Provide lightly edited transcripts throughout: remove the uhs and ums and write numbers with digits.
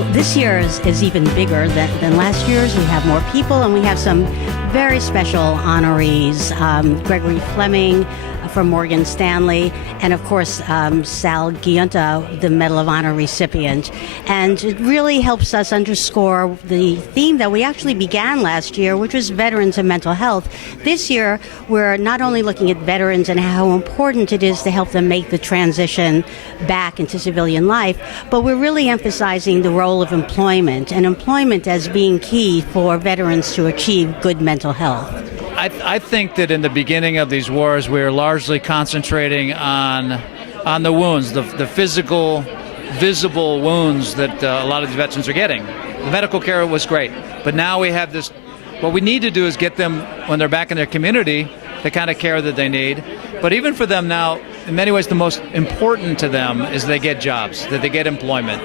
Well, this year is even bigger than last year's. We have more people, and we have some very special honorees. Gregory Fleming from Morgan Stanley, and of course Sal Giunta, the Medal of Honor recipient. And it really helps us underscore the theme that we actually began last year, which was veterans and mental health. This year, we're not only looking at veterans and how important it is to help them make the transition back into civilian life, but we're really emphasizing the role of employment, and employment as being key for veterans to achieve good mental health. I think that in the beginning of these wars, we were largely concentrating on the wounds, the physical, visible wounds that a lot of these veterans are getting. The medical care was great, but now we have this. What we need to do is get them, when they're back in their community, the kind of care that they need. But even for them now, in many ways, the most important to them is they get jobs, that they get employment.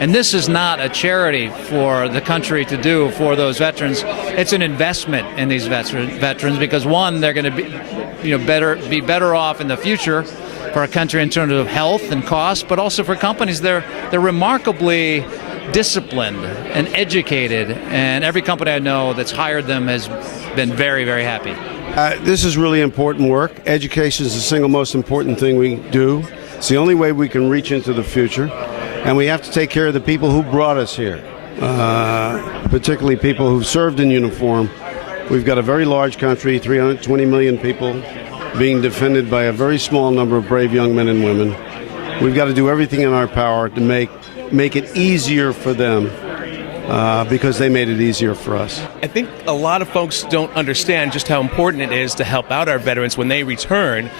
And this is not a charity for the country to do for those veterans. It's an investment in these veterans because, one, they're going to be better off in the future for our country in terms of health and cost, but also for companies. They're remarkably disciplined and educated, and every company I know that's hired them has been very, very happy. This is really important work. Education is the single most important thing we do. It's the only way we can reach into the future. And we have to take care of the people who brought us here, particularly people who served in uniform. We've got a very large country, 320 million people, being defended by a very small number of brave young men and women. We've got to do everything in our power to make it easier for them, because they made it easier for us. I think a lot of folks don't understand just how important it is to help out our veterans when they return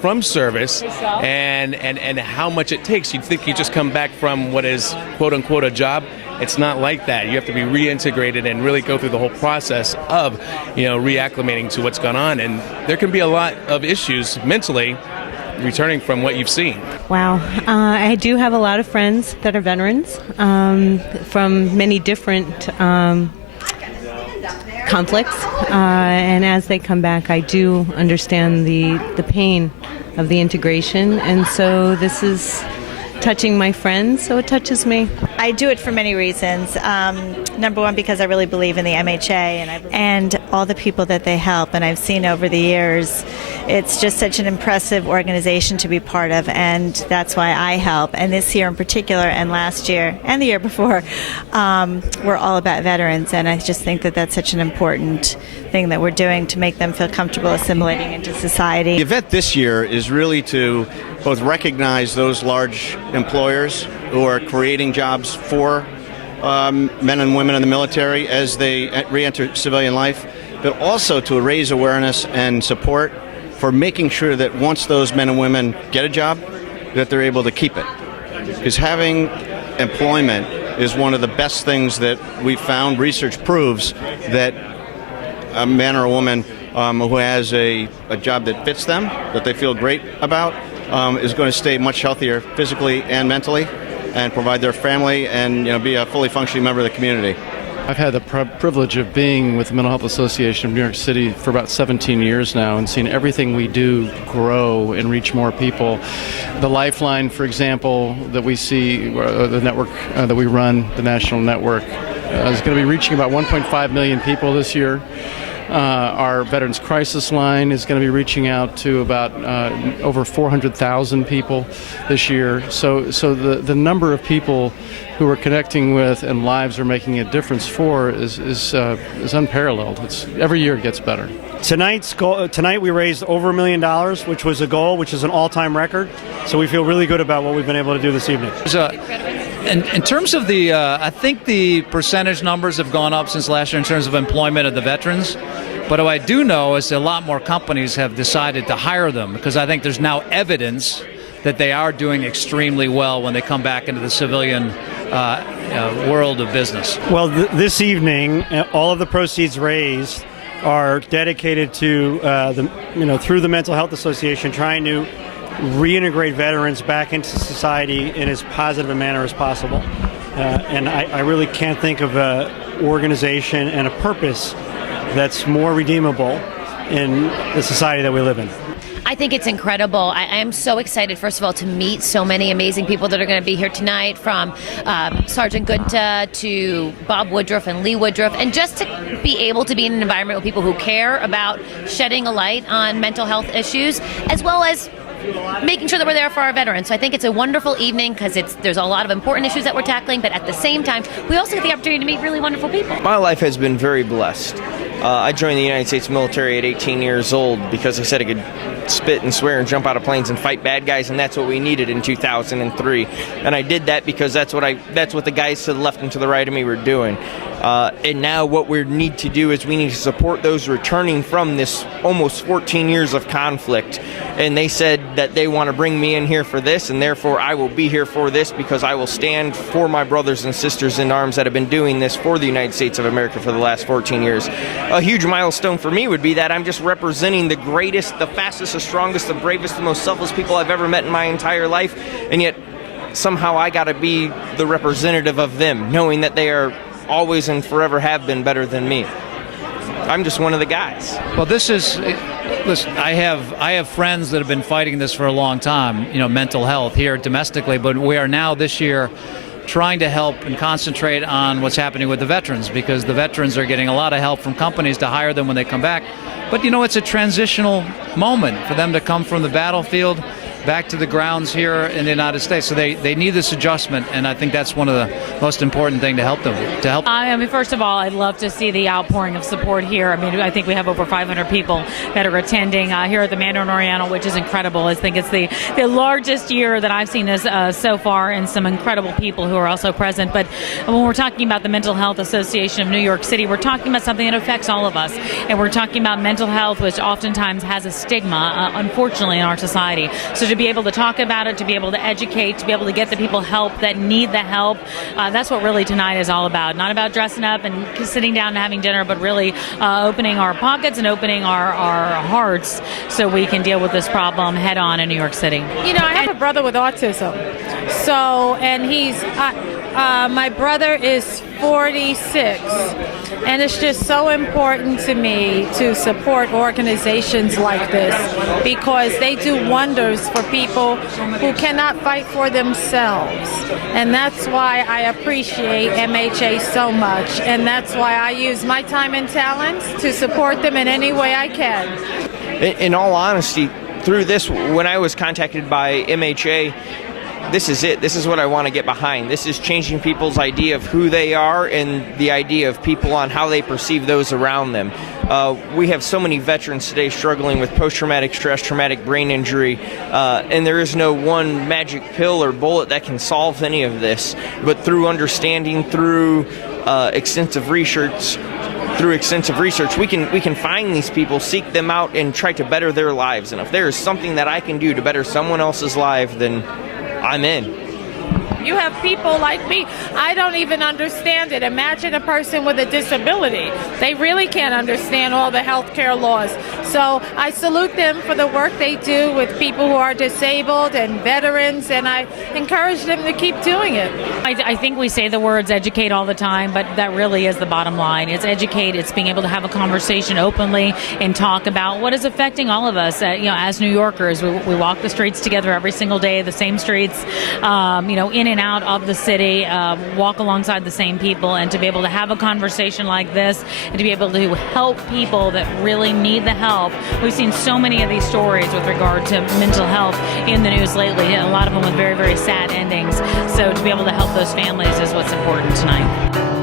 from service and how much it takes. You'd think you just come back from what is quote unquote a job. It's not like that. You have to be reintegrated and really go through the whole process of reacclimating to what's gone on. And there can be a lot of issues mentally returning from what you've seen. Wow. I do have a lot of friends that are veterans from many different conflicts. And as they come back, I do understand the pain of the integration. And so this is touching my friends, so it touches me. I do it for many reasons. Number one, because I really believe in the MHA and all the people that they help. And I've seen over the years, it's just such an impressive organization to be part of, and that's why I help. And this year in particular, and last year, and the year before, we're all about veterans. And I just think that that's such an important thing that we're doing to make them feel comfortable assimilating into society. The event this year is really to both recognize those large employers who are creating jobs for men and women in the military as they re-enter civilian life, but also to raise awareness and support for making sure that once those men and women get a job, that they're able to keep it. Because having employment is one of the best things that we found. Research proves that a man or a woman who has a job that fits them, that they feel great about, is going to stay much healthier physically and mentally, and provide their family and be a fully functioning member of the community. I've had the privilege of being with the Mental Health Association of New York City for about 17 years now and seen everything we do grow and reach more people. The Lifeline, for example, that we see, the network that we run, the national network, is going to be reaching about 1.5 million people this year. Our Veterans Crisis Line is going to be reaching out to about over 400,000 people this year. So the number of people who we're connecting with and lives are making a difference for is unparalleled. Every year it gets better. Tonight we raised over $1 million, which was a goal, which is an all-time record. So we feel really good about what we've been able to do this evening. In terms of the, I think the percentage numbers have gone up since last year in terms of employment of the veterans. But what I do know is a lot more companies have decided to hire them, because I think there's now evidence that they are doing extremely well when they come back into the civilian world of business. Well, this evening, all of the proceeds raised are dedicated to through the Mental Health Association, trying to reintegrate veterans back into society in as positive a manner as possible. And I really can't think of an organization and a purpose that's more redeemable in the society that we live in. I think it's incredible. I am so excited, first of all, to meet so many amazing people that are going to be here tonight, from Sergeant Giunta to Bob Woodruff and Lee Woodruff, and just to be able to be in an environment with people who care about shedding a light on mental health issues, as well as making sure that we're there for our veterans. So I think it's a wonderful evening because there's a lot of important issues that we're tackling, but at the same time, we also get the opportunity to meet really wonderful people. My life has been very blessed. I joined the United States military at 18 years old because I said I could spit and swear and jump out of planes and fight bad guys, and that's what we needed in 2003. And I did that because that's what the guys to the left and to the right of me were doing. And now what we need to do is we need to support those returning from this almost 14 years of conflict. And they said that they want to bring me in here for this, and therefore I will be here for this because I will stand for my brothers and sisters in arms that have been doing this for the United States of America for the last 14 years. A huge milestone for me would be that I'm just representing the greatest, the fastest, the strongest, the bravest, the most selfless people I've ever met in my entire life, and yet somehow I got to be the representative of them, knowing that they are always and forever have been better than me. I'm just one of the guys. Well, listen, I have friends that have been fighting this for a long time, mental health here domestically, but we are now this year trying to help and concentrate on what's happening with the veterans, because the veterans are getting a lot of help from companies to hire them when they come back. But it's a transitional moment for them to come from the battlefield back to the grounds here in the United States. So they need this adjustment, and I think that's one of the most important things to help them. I mean, first of all, I'd love to see the outpouring of support here. I mean, I think we have over 500 people that are attending here at the Mandarin Oriental, which is incredible. I think it's the largest year that I've seen this so far, and some incredible people who are also present. But when we're talking about the Mental Health Association of New York City, we're talking about something that affects all of us. And we're talking about mental health, which oftentimes has a stigma, unfortunately, in our society. So to be able to talk about it, to be able to educate, to be able to get the people help that need the help, that's what really tonight is all about. Not about dressing up and sitting down and having dinner, but really opening our pockets and opening our hearts so we can deal with this problem head on in New York City. I have a brother with autism. And my brother is 46. And it's just so important to me to support organizations like this, because they do wonders for people who cannot fight for themselves. And that's why I appreciate MHA so much. And that's why I use my time and talents to support them in any way I can. In all honesty, through this, when I was contacted by MHA, this is it. This is what I want to get behind. This is changing people's idea of who they are and the idea of people on how they perceive those around them. We have so many veterans today struggling with post-traumatic stress, traumatic brain injury, and there is no one magic pill or bullet that can solve any of this. But through understanding, through extensive research, we can find these people, seek them out, and try to better their lives. And if there is something that I can do to better someone else's life, then I'm in. You have people like me. I don't even understand it. Imagine a person with a disability. They really can't understand all the healthcare laws. So I salute them for the work they do with people who are disabled and veterans, and I encourage them to keep doing it. I think we say the words educate all the time, but that really is the bottom line. It's educate. It's being able to have a conversation openly and talk about what is affecting all of us. As New Yorkers, we walk the streets together every single day, the same streets, in and out of the city, walk alongside the same people, and to be able to have a conversation like this and to be able to help people that really need the help. We've seen so many of these stories with regard to mental health in the news lately, a lot of them with very, very sad endings. So to be able to help those families is what's important tonight.